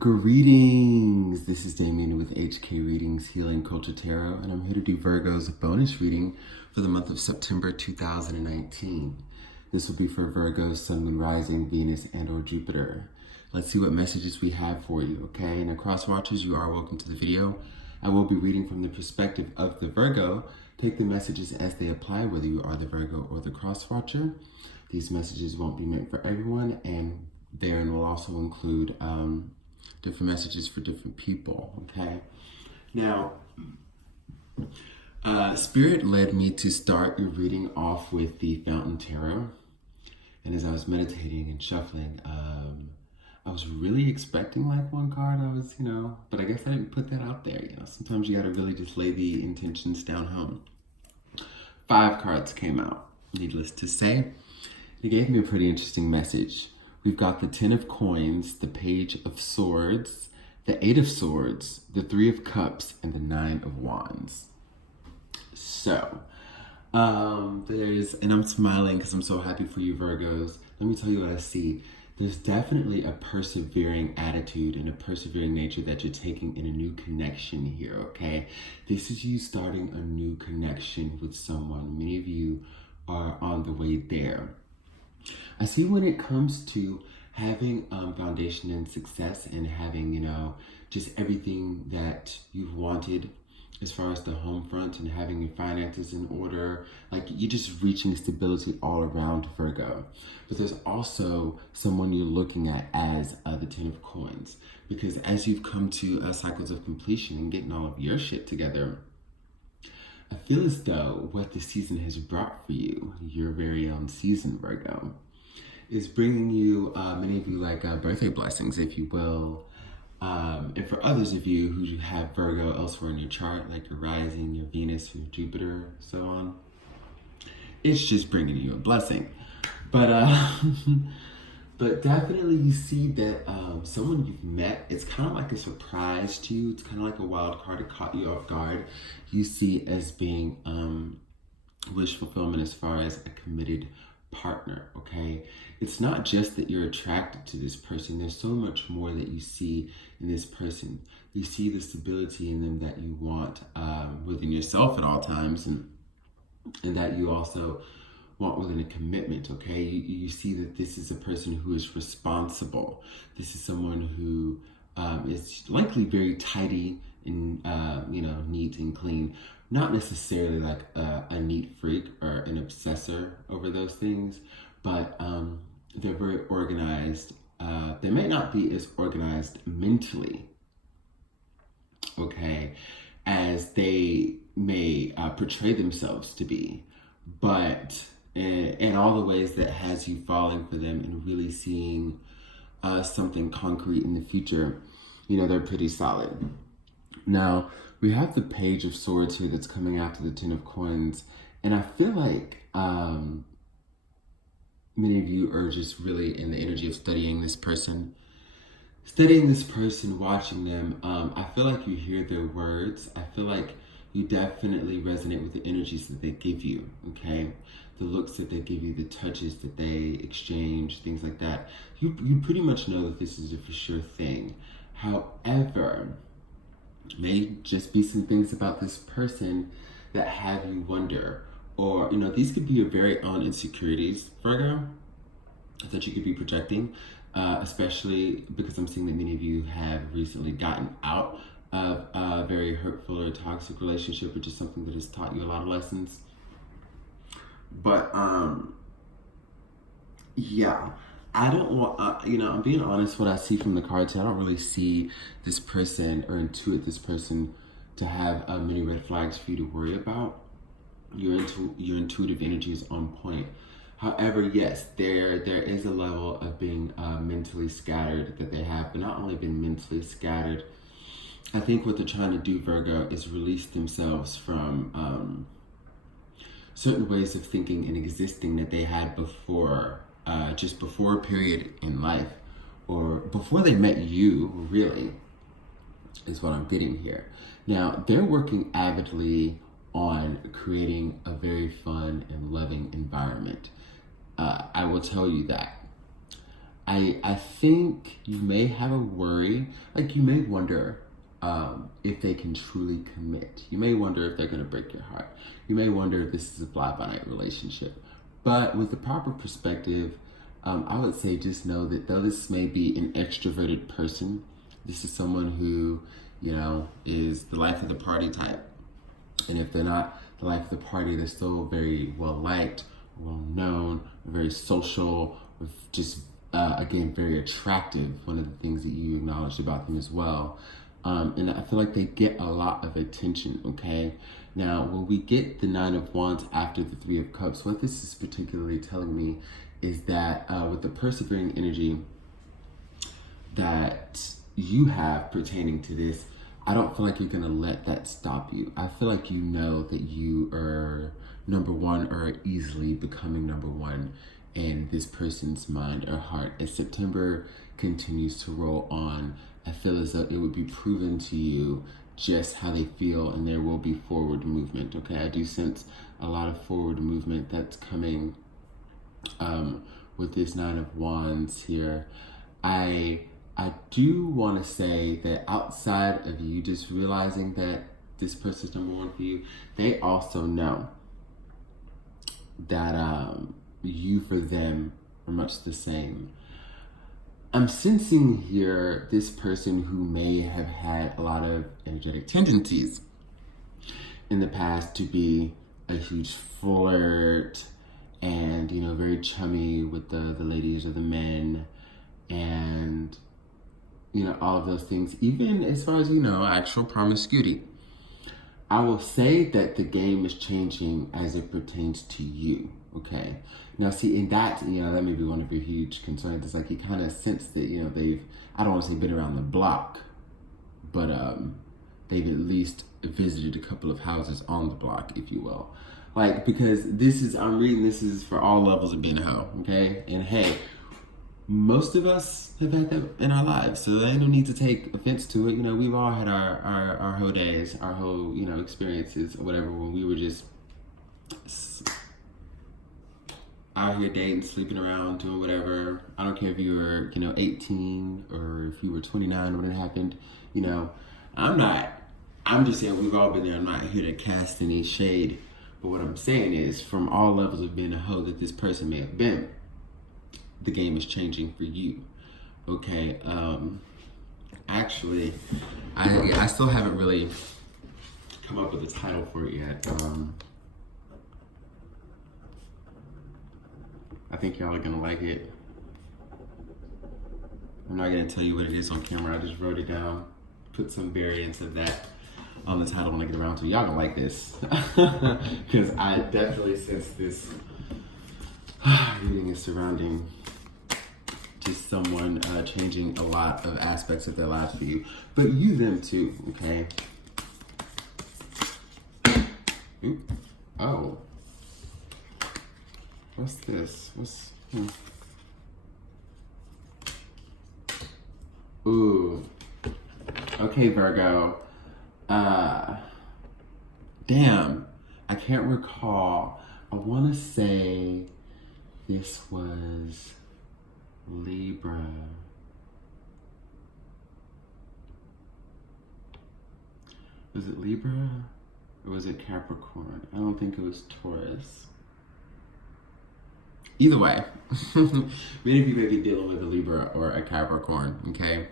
Greetings! This is Damien with HK Readings Healing Culture Tarot, and I'm here to do Virgo's bonus reading for the month of September 2019. This will be for Virgo, Sun, Moon, Rising, Venus, and or Jupiter. Let's see what messages we have for you, okay? And across watchers, you are welcome to the video. I will be reading from the perspective of the Virgo. Take the messages as they apply, whether you are the Virgo or the cross watcher. These messages won't be meant for everyone, and therein will also include different messages for different people, okay? Now, Spirit led me to start your reading off with the Fountain Tarot. And as I was meditating and shuffling, I was really expecting like one card. But I guess I didn't put that out there. Sometimes you gotta really just lay the intentions down home. 5 cards came out, needless to say. It gave me a pretty interesting message. We've got the 10 of Coins, the Page of Swords, the 8 of Swords, the 3 of Cups, and the 9 of Wands. So, and I'm smiling because I'm so happy for you Virgos. Let me tell you what I see. There's definitely a persevering attitude and a persevering nature that you're taking in a new connection here, okay? This is you starting a new connection with someone. Many of you are on the way there. I see when it comes to having foundation and success and having, just everything that you've wanted as far as the home front and having your finances in order, like you're just reaching stability all around, Virgo. But there's also someone you're looking at as the 10 of Coins, because as you've come to cycles of completion and getting all of your shit together, I feel as though what the season has brought for you, your very own season, Virgo, is bringing you, many of you, like birthday blessings, if you will. And for others of you who have Virgo elsewhere in your chart, like your rising, your Venus, your Jupiter, so on, it's just bringing you a blessing. But but definitely you see that someone you've met, it's kind of like a surprise to you. It's kind of like a wild card. It caught you off guard. You see as being wish fulfillment as far as a committed partner, okay? It's not just that you're attracted to this person. There's so much more that you see in this person. You see the stability in them that you want within yourself at all times, and that you also want within a commitment, okay? You see that this is a person who is responsible. This is someone who is likely very tidy and, neat and clean. Not necessarily like a neat freak or an obsessor over those things, but they're very organized. They may not be as organized mentally, okay, as they may portray themselves to be, but in all the ways that has you falling for them and really seeing something concrete in the future, they're pretty solid. Now, we have the Page of Swords here that's coming after the 10 of Coins, and I feel like many of you are just really in the energy of studying this person, watching them. I feel like you hear their words. I feel like you definitely resonate with the energies that they give you, okay? The looks that they give you, the touches that they exchange, things like that. You pretty much know that this is a for sure thing. However, may just be some things about this person that have you wonder, or these could be your very own insecurities, Virgo, that you could be projecting, especially because I'm seeing that many of you have recently gotten out of a very hurtful or toxic relationship, which is something that has taught you a lot of lessons. But yeah, I don't want, I'm being honest, what I see from the cards, I don't really see this person or intuit this person to have many red flags for you to worry about. Your intuitive energy is on point. However, yes, there is a level of being mentally scattered that they have, but not only been mentally scattered, I think what they're trying to do, Virgo, is release themselves from certain ways of thinking and existing that they had before, just before a period in life, or before they met you, really, is what I'm getting here. Now, they're working avidly on creating a very fun and loving environment. I will tell you that. I think you may have a worry, like you may wonder if they can truly commit. You may wonder if they're going to break your heart. You may wonder if this is a fly-by-night relationship. But with the proper perspective, I would say just know that though this may be an extroverted person, this is someone who, you know, is the life of the party type. And if they're not the life of the party, they're still very well liked, well known, very social, just again, very attractive. One of the things that you acknowledged about them as well. And I feel like they get a lot of attention, okay? Now, when we get the Nine of Wands after the Three of Cups, what this is particularly telling me is that with the persevering energy that you have pertaining to this, I don't feel like you're gonna let that stop you. I feel like you know that you are number one or are easily becoming number one in this person's mind or heart. As September continues to roll on, I feel as though it would be proven to you just how they feel, and there will be forward movement, okay? I do sense a lot of forward movement that's coming with this Nine of Wands here. I do want to say that outside of you just realizing that this person's number one for you, they also know that you for them are much the same. I'm sensing here this person who may have had a lot of energetic tendencies in the past to be a huge flirt and, you know, very chummy with the ladies or the men and, you know, all of those things, even as far as, you know, actual promiscuity. I will say that the game is changing as it pertains to you, okay? Now, see, in that, you know, that may be one of your huge concerns. It's like you kind of sense that, you know, they've, I don't want to say been around the block, but they've at least visited a couple of houses on the block, if you will. Like, because this is, I'm reading this is for all levels of being a hoe, okay? And hey, most of us have had that in our lives, so there ain't no need to take offense to it. You know, we've all had our whole days, our whole, you know, experiences or whatever when we were just out here dating, sleeping around, doing whatever. I don't care if you were, you know, 18 or if you were 29 when it happened. You know, I'm just saying we've all been there. I'm not here to cast any shade. But what I'm saying is from all levels of being a hoe that this person may have been, the game is changing for you. Okay. Actually, I still haven't really come up with a title for it yet. I think y'all are gonna like it. I'm not gonna tell you what it is on camera. I just wrote it down, put some variants of that on the title when I get around to it. Y'all gonna like this. Because I definitely sense this reading is surrounding just someone changing a lot of aspects of their lives for you. But you them too, okay? Ooh. Oh. What's this? Ooh. Okay, Virgo. Damn. I can't recall. I want to say this was Libra. Was it Libra? Or was it Capricorn? I don't think it was Taurus. Either way, many people may be dealing with a Libra or a Capricorn, okay?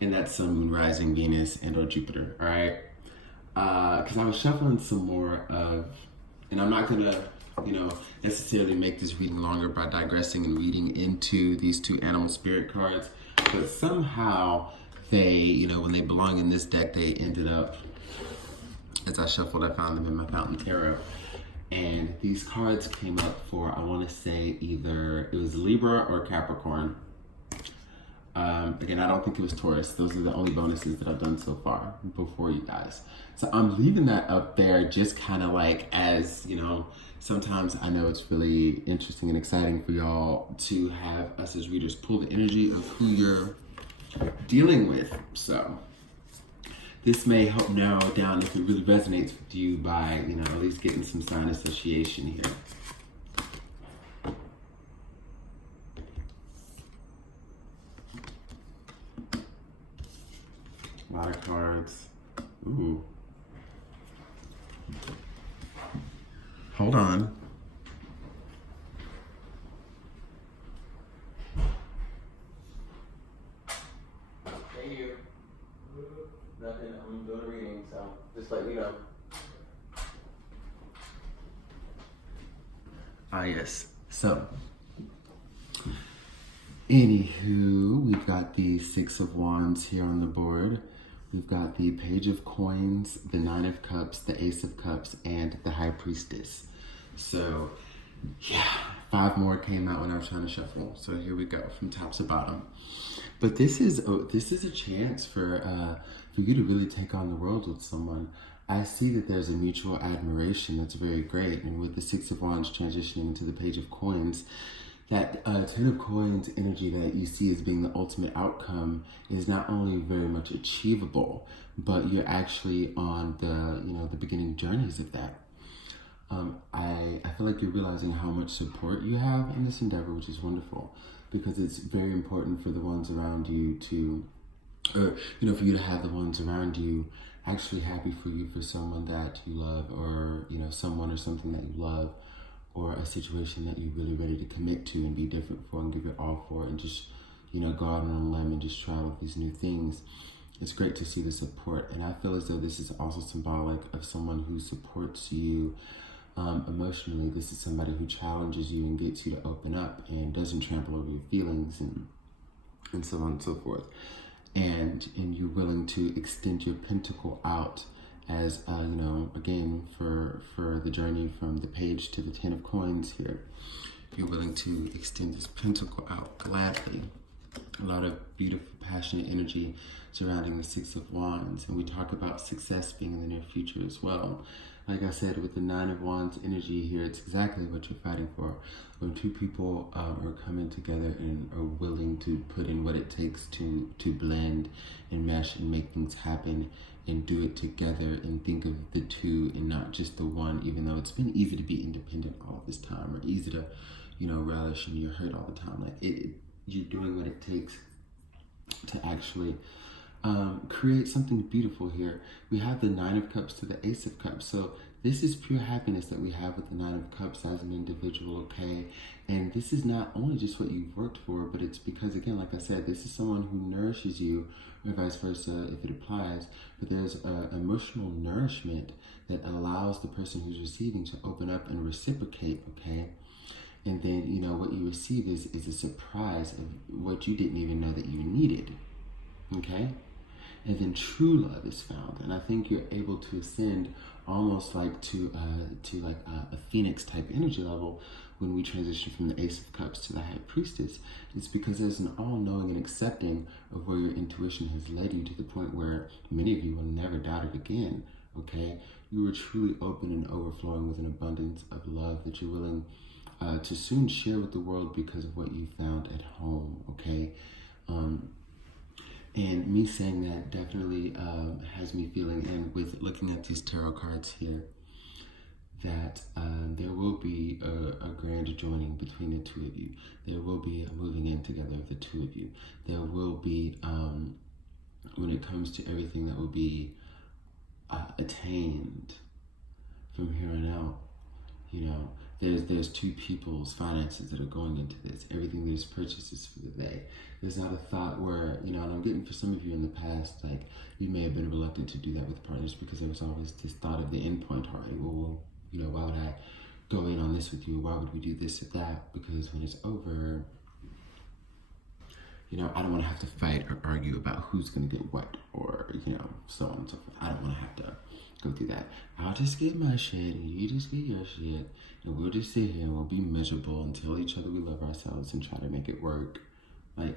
And that's Sun, Moon, Rising, Venus, and or Jupiter, all right? Because I was shuffling some more of, and I'm not gonna, you know, necessarily make this reading longer by digressing and reading into these two animal spirit cards, but somehow they, you know, when they belong in this deck, they ended up, as I shuffled, I found them in my Fountain Tarot. And these cards came up for, I want to say either it was Libra or Capricorn. Again, I don't think it was Taurus. Those are the only bonuses that I've done so far before you guys. So I'm leaving that up there just kind of like as, you know, sometimes I know it's really interesting and exciting for y'all to have us as readers pull the energy of who you're dealing with. So this may help narrow down if it really resonates with you by, you know, at least getting some sign association here. A lot of cards. Ooh. Hold on. Hey you. Nothing, I'm doing a reading, so just let me know. Ah, yes. So, anywho, we've got the Six of Wands here on the board. We've got the Page of Coins, the Nine of Cups, the Ace of Cups, and the High Priestess. So, yeah, 5 more came out when I was trying to shuffle. So here we go, from top to bottom. But this is a chance for you to really take on the world with someone. I see that there's a mutual admiration that's very great, and with the Six of Wands transitioning into the Page of Coins, that Ten of Coins energy that you see as being the ultimate outcome is not only very much achievable, but you're actually on the beginning journeys of that. I feel like you're realizing how much support you have in this endeavor, which is wonderful, because it's very important for the ones around you to, or for you to have the ones around you actually happy for you for someone that you love, or someone or something that you love, or a situation that you're really ready to commit to and be different for and give it all for, and just go out on a limb and just try all of these new things. It's great to see the support, and I feel as though this is also symbolic of someone who supports you emotionally. This is somebody who challenges you and gets you to open up and doesn't trample over your feelings and so on and so forth. And you're willing to extend your pentacle out as, again, for the journey from the Page to the Ten of Coins here. You're willing to extend this pentacle out gladly. A lot of beautiful, passionate energy surrounding the Six of Wands. And we talk about success being in the near future as well. Like I said, with the Nine of Wands energy here, it's exactly what you're fighting for. When two people are coming together and are willing to put in what it takes to blend and mesh and make things happen and do it together and think of the two and not just the one, even though it's been easy to be independent all this time, or easy to, relish in your hurt all the time. You're doing what it takes to actually create something beautiful here. We have the Nine of Cups to the Ace of Cups. So this is pure happiness that we have with the Nine of Cups as an individual, okay? And this is not only just what you've worked for, but it's because, again, like I said, this is someone who nourishes you, or vice versa if it applies. But there's emotional nourishment that allows the person who's receiving to open up and reciprocate, okay? And then, what you receive is a surprise of what you didn't even know that you needed, okay? And then true love is found. And I think you're able to ascend almost like to a phoenix type energy level when we transition from the Ace of Cups to the High Priestess. It's because there's an all-knowing and accepting of where your intuition has led you, to the point where many of you will never doubt it again, okay? You are truly open and overflowing with an abundance of love that you're willing to soon share with the world because of what you found at home, okay? And me saying that definitely has me feeling, and with looking at these tarot cards here, that there will be a grand joining between the two of you. There will be a moving in together of the two of you. There will be, when it comes to everything that will be attained from here on out, there's two people's finances that are going into this. Everything that is purchased is for the they. There's not a thought where, and I'm getting for some of you in the past, like, you may have been reluctant to do that with partners because there was always this thought of the end point already. Well, why would I go in on this with you? Why would we do this or that? Because when it's over, I don't want to have to fight or argue about who's going to get what, or, so on and so forth. I don't want to have to go through that. I'll just get my shit and you just get your shit, and we'll just sit here and we'll be miserable and tell each other we love ourselves and try to make it work. Like,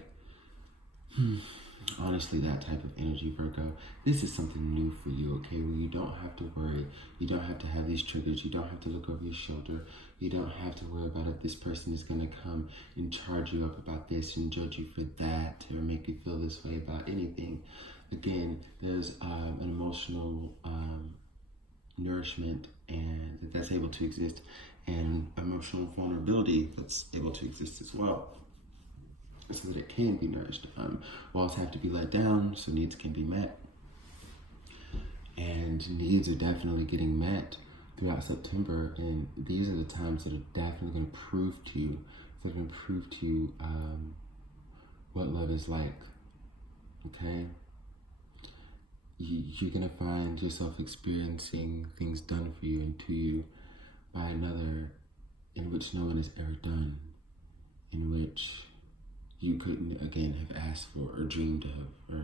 honestly, that type of energy, Virgo, this is something new for you, okay? Where you don't have to worry. You don't have to have these triggers. You don't have to look over your shoulder. You don't have to worry about if this person is going to come and charge you up about this and judge you for that, or make you feel this way about anything. Again, there's an emotional nourishment and that's able to exist, and emotional vulnerability that's able to exist as well, so that it can be nourished. Walls have to be let down so needs can be met. and needs are definitely getting met throughout September, and these are the times that are definitely going to prove to you, what love is like, okay? You're going to find yourself experiencing things done for you and to you by another in which no one has ever done, in which you couldn't, again, have asked for or dreamed of,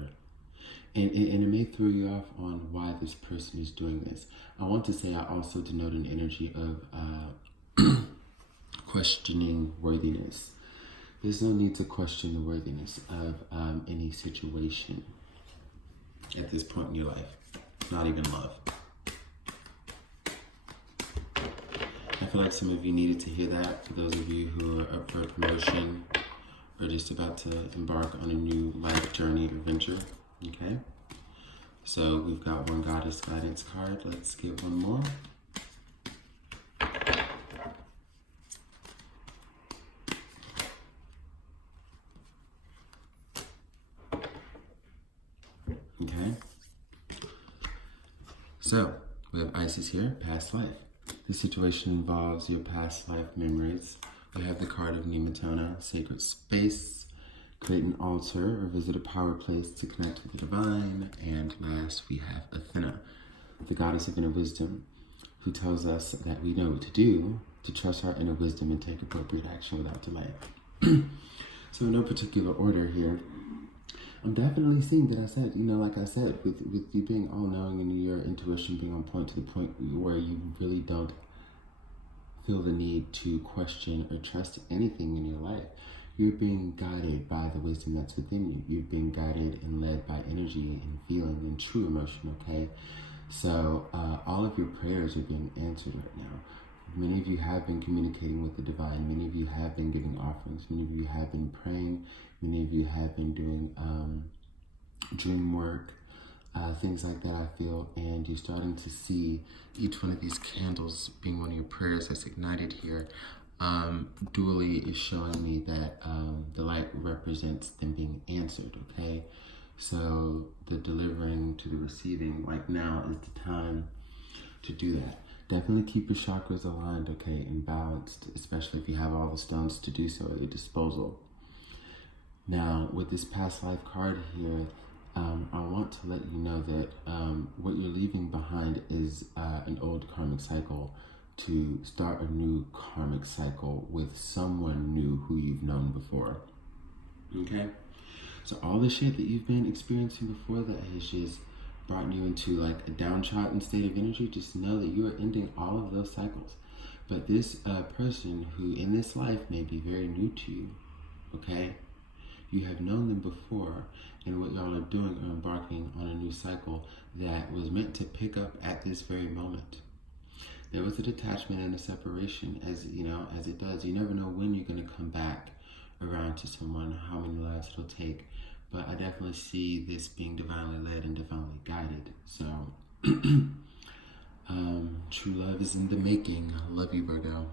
and it may throw you off on why this person is doing this. I want to say I also denote an energy of questioning worthiness. There's no need to question the worthiness of any situation at this point in your life, not even love. I feel like some of you needed to hear that. For those of you who are up for a promotion or just about to embark on a new life journey adventure, okay? So we've got one Goddess Guidance card. Let's get one more. Okay. So we have Isis here, past life. This situation involves your past life memories. We have the card of Nematona, sacred space. Create an altar or visit a power place to connect with the divine. And last, we have Athena, the goddess of inner wisdom, who tells us that we know what to do, to trust our inner wisdom and take appropriate action without delay. So in no particular order here, I'm definitely seeing that I said, like I said, with you being all-knowing and your intuition being on point to the point where you really don't feel the need to question or trust anything in your life. You're being guided by the wisdom that's within you. You're being guided and led by energy and feeling and true emotion, okay? So all of your prayers are being answered right now. Many of you have been communicating with the divine. Many of you have been giving offerings. Many of you have been praying. Many of you have been doing dream work, things like that, I feel. And you're starting to see each one of these candles being one of your prayers that's ignited here. Dually is showing me that the light represents them being answered, okay? So the delivering to the receiving, like now is the time to do that. Definitely keep your chakras aligned, okay, and balanced, especially if you have all the stones to do so at your disposal. Now, with this past life card here, I want to let you know that what you're leaving behind is an old karmic cycle to start a new karmic cycle with someone new who you've known before, okay? So all the shit that you've been experiencing before that has just brought you into like a downtrodden state of energy, just know that you are ending all of those cycles. But this person who in this life may be very new to you, okay? You have known them before, and what y'all are doing are embarking on a new cycle that was meant to pick up at this very moment. There was a detachment and a separation, as it does. You never know when you're going to come back around to someone, how many lives it'll take. But I definitely see this being divinely led and divinely guided. So, true love is in the making. I love you, Virgo.